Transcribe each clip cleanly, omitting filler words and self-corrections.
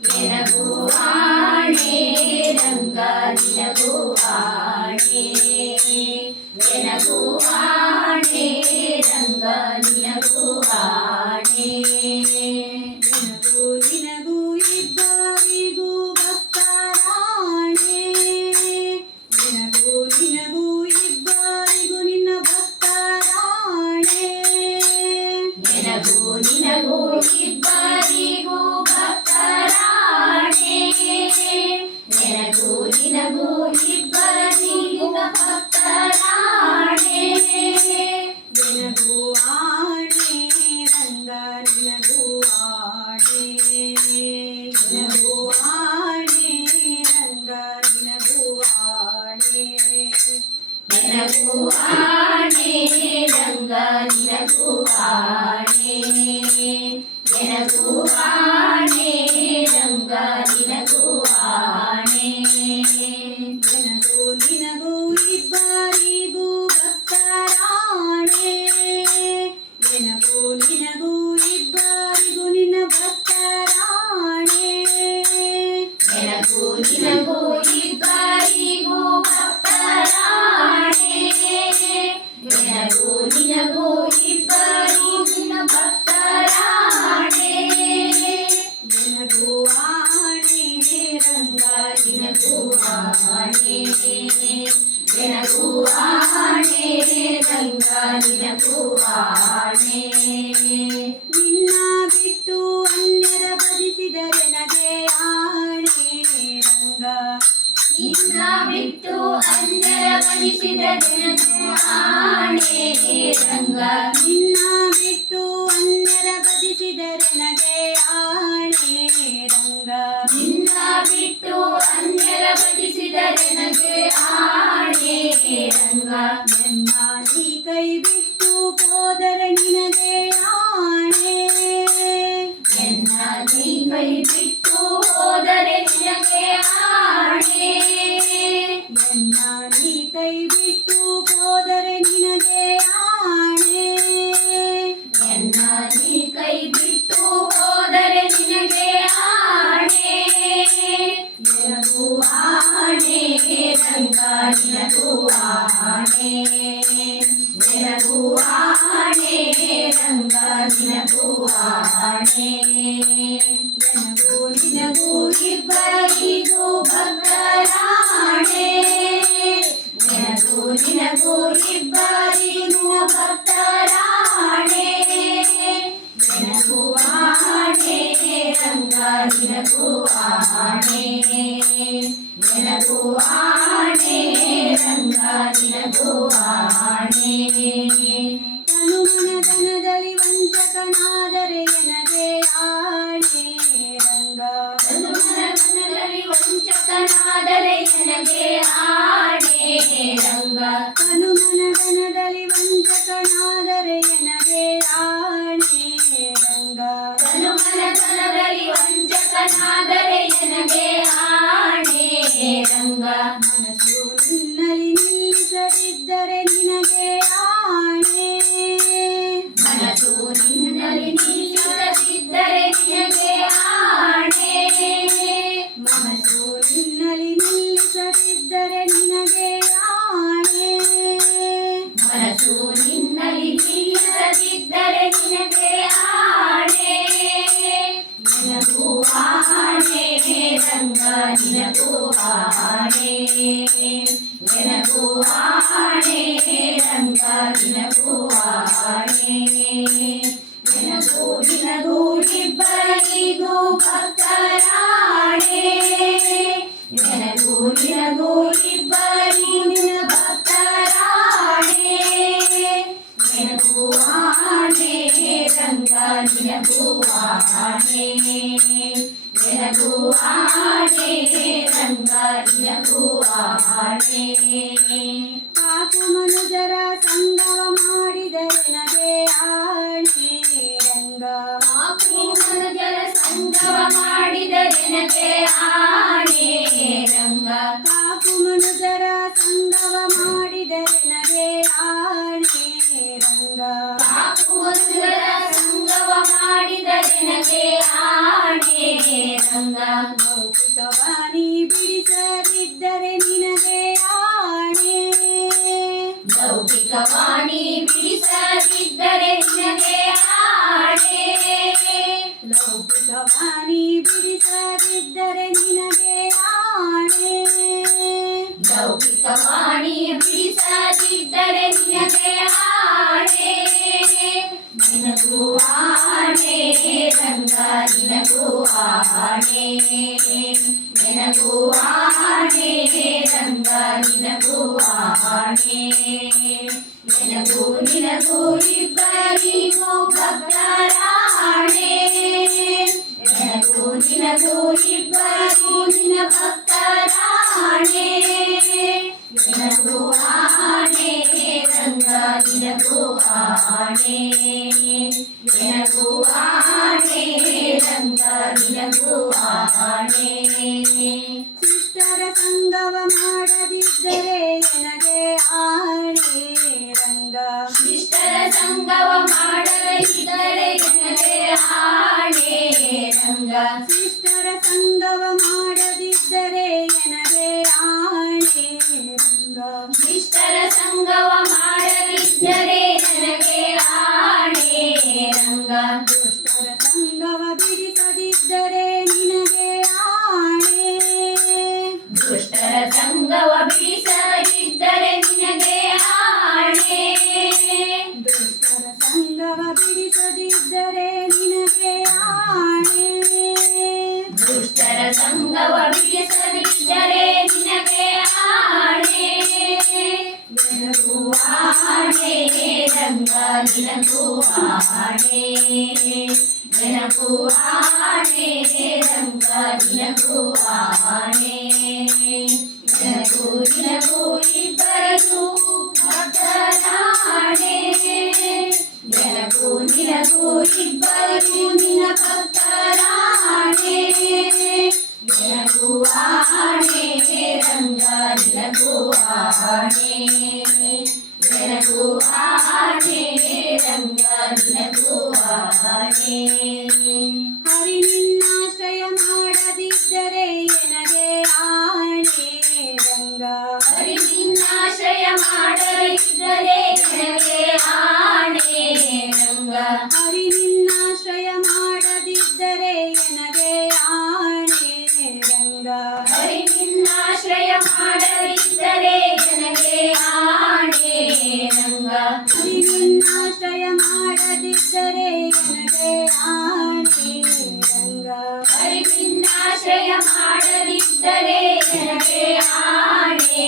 ನಿನಗೂ ಆಣೆ ರಂಗ ನಿನಗೂ ಆಣೆ ನಿನಗೂ ಆಣೆ ರಂಗ ನಿನಗೂ ಆಣೆ ನಿನಗೂ ನಿನಗೂ ಇಬ್ಬರಿಗೂ ಭಕ್ತರಾಣೆ ನಿನಗೂ ನಿನಗೂ ಇಬ್ಬರಿಗೂ ನಿನ್ನ ಭಕ್ತರಾಣೆ ನಿನಗೂ ನಿನಗೂ ಇಬ್ಬರಿಗೂ ಭಕ್ತರಾಣೆ ನಿನಗೂ ನಿನಗೂ ಇಬ್ಬರಿಗೂ ಭಕ್ತರಾಣೆ ನಿನಗೂ ಆಣೆ ರಂಗ ನಿನಗೂ ಆಣೆ ನಿನಗೂ ಆಣೆ ರಂಗ ನಿನಗೂ ಆಣೆ ನಿನಗೂ ಆಣೆ ರಂಗ ನಿನಗೂ ಆಣೆ ನಿನಗೂ ಆಣೆ ರಂಗ ನಿನಗೂ ಆಣೆ ನಿನಗೂ ನಿನಗೂ ಇಬ್ಬರಿಗೂ ಭಕ್ತರಾಣೆ ನಿನಗೂ ನಿನಗೂ ಇಬ್ಬರಿಗೂ ನಿನ್ನ ಭಕ್ತರಾಣೆ ನಿನಗೂ ನಿನಗೂ ಇಬ್ಬರಿಗೂ ಭಕ್ತರಾಣೆ ನಿನಗೂ ನಿನಗೂ ಇಬ್ಬರಿಗೂ ನಿನ್ನ ಭಕ್ತರಾಣೆ ನಿನಗೂ ಆಣೆ ರಂಗ ನಿನಗೂ ಆಣೆ ನಿನಗೂ ಆಣೆ ರಂಗ ನಿನಗೂ ಆಣೆ ನಿನ್ನ ಬಿಟ್ಟು ಅನ್ಯರ ಬದಿಸಿದರೆ ನಗೆ ಆಣೆ ರಂಗ ನಿನ್ನ ಬಿಟ್ಟು ಅನ್ಯರ ಬಲಿಸಿದರೆ ನನಗೂ ಆಣೆ ರಂಗ ನಿನ್ನ ಬಿಟ್ಟು ಅನ್ಯರ ಬದಿಸಿದರೆ ನಗೆ ಆಣೆ ರಂಗ ನಿನ್ನ ಬಿಟ್ಟು ಅನ್ಯರ ಬಲಿಸಿದರೆ ನನಗೆ ಆಣೆ ರಂಗ ನನ್ನ ನೀ ಕೈ ಬಿಟ್ಟು ಹೋದರೆ ನಿನಗೆ ಆಣೆ ಎನ್ನ ನೀ ಕೈ ಬಿಟ್ಟು ಹೋದರೆ ನಿನಗೆ ಆಣೆ ನನ್ನ ನೀ ಕೈ ಬಿಟ್ಟು ಹೋದರೆ ನಿನಗೆ ಆಣೆ ಎನ್ನ ನೀ ಕೈ ಬಿಟ್ಟು ಹೋದರೆ ನಿನಗೆ ಆಣೆ ನಿನಗೂ ಆಣೆ ರಂಗ ನಿನಗೂ ಆಣೆ ನಿನಗೂ ಆಣೆ ರಂಗ ನಿನಗೂ ಆಣೆ ನನಗೂ ನಿನಗೂ ಇಬ್ಬರಿಗೂ ಭಕ್ತರಾಣೆ ನಿನಗೂ ನಿನಗೂ ಇಬ್ಬರಿಗೂ ಭಕ್ತರಾಣೆ ನಿನಗೂ ಆಣೆ ರಂಗ ನಿನಗೂ ಆಣೆ ನಿನಗೂ ಆಣೆ ರಂಗ ನಿನಗೂ ಆಣೆ ತನುಮನಧನದಲ್ಲಿ ವಂಚಕನಾದರೆ ಎನಗೆ ಆಣೆ ರಂಗ ಮನದಲ್ಲಿ ವಂಚಕನಾದರೆ ನನಗೆ ಆಣೆ ರಂಗ ತನುಮನಧನದಲ್ಲಿ ವಂಚಕನಾದರೆ ಎನಗೆ ಆಣೆ ರಂಗ ಮನದಲ್ಲಿ ವಂಚಕನಾದರೆ ನನಗೆ ಆಣೆ ರಂಗ ಮನಸ್ಸು ನಿನ್ನಲ್ಲಿ ನಿಲ್ಲಿಸದಿದ್ದರೆ ನಿನಗೆ ಆಣೆ ಮನಸ್ಸು ನಿನ್ನಲ್ಲಿ ನಿಲ್ಲಿಸದಿದ್ದರೆ ನಿನಗೆ ಆಣೆ ಮನಸ್ಸು ನಿನ್ನಲ್ಲಿ ನಿಲ್ಲಿಸದಿದ್ದರೆ ನಿನಗೆ ಆಣೆ ಮನಸ್ಸು ನಿನ್ನಲ್ಲಿ ನಿಲ್ಲಿಸದಿದ್ದರೆ ನಿನಗೆ ಆಣೆ ನಿನಗೂ ಆಣೆ ರಂಗ ನಿನಗೂ ಆಣೆ ನಿನಗೂ ಆಣೆ ರಂಗ ನಿನಗೂ ಆಣೆ ನಿನಗೂ ನಿನಗೂ ಇಬ್ಬರಿಗೂ ಭಕ್ತರಾಣೆ ನಿನಗೂ ನಿನಗೂ ಇಬ್ಬರಿಗೂ ನಿನ್ನ ಭಕ್ತರಾಣೆ ನಿನಗೂ ಆಣೆ ರಂಗ ನಿನಗೂ ಆಣೆ ನಿನಗೂ ಆಣೆ ರಂಗ ನಿನಗೂ ಆಣೆ ಪಾಪು ಮನುಜರ ಸಂಗವ ಮಾಡಿದರೆ ನಗೆ ಆಣೆ ರಂಗ ಪಾಪು ಮನುಜರ ಸಂಗವ ಮಾಡಿದರೆ ನನಗೆ ಆಣೆ ರಂಗ ಪಾಪು ಮನುಜರ ಸಂಗವ ಮಾಡಿದರೆ ನಗೆ ಆಣೆ ರಂಗ ಪಾಪು ಮನುಜರ ಸಂಗವ ಮಾಡಿದರೆ ನನಗೆ ಆಣೆ ರಂಗ ಲೌಕಿಕವಾಣಿ ಬಿಡಿಸದಿದ್ದರೆ ನಿನಗೆ ಆಣೆ ಲೌಕಿಕವಾಣಿ ಬಿಡಿಸದಿದ್ದರೆ ನಿನಗೆ ಆಣೆ ಲೌಕಿಕವಾಣಿ ಬಿಡಿಸದಿದ್ದರೆ ನಿನಗೆ ಆಣೆ ಲೌಕಿಕವಾಣಿ ಬಿಡಿಸದಿದ್ದರೆ ನಿನಗೆ ಆಣೆ ನಿನಗೂ ಆಣೆ ರಂಗ ನಿನಗೂ ಆಣೆ ನಿನಗೂ ಆಣೆ ರಂಗ ನಿನಗೂ ಆಣೆ ನಿನಗೂ ಇಬ್ಬರಿಗೂ ಭಕ್ತರಾಣೆ ನಿನಗೂ ಇಬ್ಬರಿಗೂ ನಿನ್ನ ಭಕ್ತರಾಣೆ ನಿನಗೂ ಆಣೆ ರಂಗ ನಿನಗೂ ಆಣೆ ನಿನಗೂ ಆಣೆ ರಂಗ ನಿನಗೂ ಆಣೆ ಶಿಷ್ಟರ ಸಂಗವ ಮಾಡದಿದ್ದರೆ ನನಗೆ ಆಣೆ ರಂಗ ಶಿಷ್ಟರ ಸಂಗವ ಮಾಡದಿದ್ದರೆ ನನಗೆ ಆಣೆ ರಂಗ ಶಿಷ್ಟರ ಸಂಗವ ಮಾಡದಿದ್ದರೆ ನನಗೆ ಆಣೆ ರಂಗ ಶಿಷ್ಟರ ಸಂಗವ ಮಾಡದಿದ್ದರೆ ನನಗೆ ಆಣೆ ರಂಗ ದುಷ್ಟರ ಸಂಗವ ಬಿಡಿಸದಿದ್ದರೆ ನಿನಗೆ ಆಣೆ ದುಷ್ಟರ ಸಂಗವ ಬಿಡಿಸದಿದ್ದರೆ ನಿನಗೆ ಆಣೆ ದುಷ್ಟರ ಸಂಗವ ಬಿಡಿಸದಿದ್ದರೆ ನಿನಗೆ ಆಣೆ ದುಷ್ಟರ ಸಂಗವ ಬಿಡಿಸದಿದ್ದರೆ ನಿನಗೆ ಆಣೆ ನಿನಗೂ ಆಣೆ ರಂಗ ನಿನಗೂ ಆಣೆ ನಿನಗೂ ಆಣೆ ರಂಗ ನಿನಗೂ ಆಣೆ ನಿನಗೂ ಇಬ್ಬರಿಗೂ ಭಕ್ತರಾಣೆ ನಿನಗೂ ಇಬ್ಬರಿಗೂ ನಿನ್ನ ಭಕ್ತರಾಣೆ ನಿನಗೂ ಆಣೆ ರಂಗ ನಿನಗೂ ಆಣೆ ನಿನಗೂ ಆಣೆ ರಂಗ ನಿನಗೂ ಆಣೆ ಹರಿ ನಿನ್ನಾಶ್ರಯ ಮಾಡದಿದ್ದರೆ ನನಗೆ ಆಣೆ ರಂಗ ಹರಿ ನಿನ್ನಾಶ್ರಯ ಮಾಡದಿದ್ದರೆ ನನಗೆ ಆಣೆ ರಂಗ ಹರಿ ನಿನ್ನಾಶ್ರಯ ಮಾಡದಿದ್ದರೆ ನನಗೆ ಆಣೆ ರಂಗ ಹರಿ ನಿನ್ನಾಶ್ರಯ ಮಾಡದಿದ್ದರೆ ನನಗೆ ಆಣೆ ರಂಗ ಹರಿ ನಿನ್ನಾಶ್ರಯ ಮಾಡದಿದ್ದರೆ ನನಗೆ ಆಣೆ ರಂಗ ಹರಿ ನಿನ್ನಾಶ್ರಯ ಮಾಡದಿದ್ದರೆ ನನಗೆ ಆಣೆ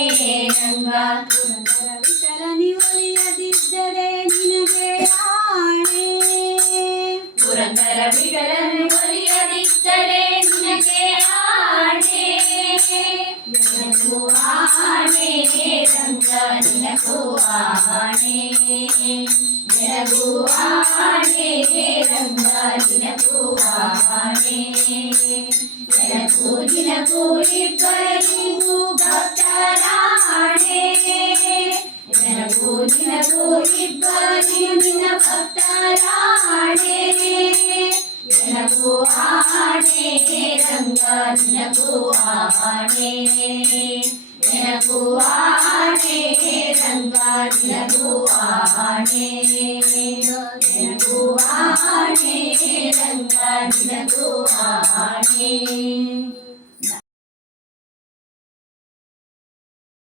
ರಂಗ ಪುರಂದರ ವಿಠಲನಿ ಒಲಿಯದಿದ್ದರೆ ನಿನಗೆ ಆಣೆ ಪುರಂದರ ವಿಠಲನು ಒಲಿಯದಿದ್ದರೆ ನಿನಗೆ ಆಣೆ ನಿನಗೂ ಆಣೆ ರಂಗ ನಿನಗೂ ಆಣೆ ನಿನಗೂ ಆಣೆ ರಂಗ ನಿನಗೂ ಆಣೆ ನಿನಗೂ ಇಬ್ಬರಿಗೂ ಭಕ್ತರಾಣೆ ನಿನಗೂ ಇಬ್ಬರಿಗೂ ನಿನ್ನ ಭಕ್ತರಾಣೆ ನಿನಗೂ ಆಣೆ ರಂಗ ನಿನಗೂ ಆಣೆ ನಿನಗೂ ಆಣೆ ರಂಗ ನಿನಗೂ ಆಣೆ ನಿನಗೂ ಆಣೆ ರಂಗ ನಿನಗೂ ಆಣೆ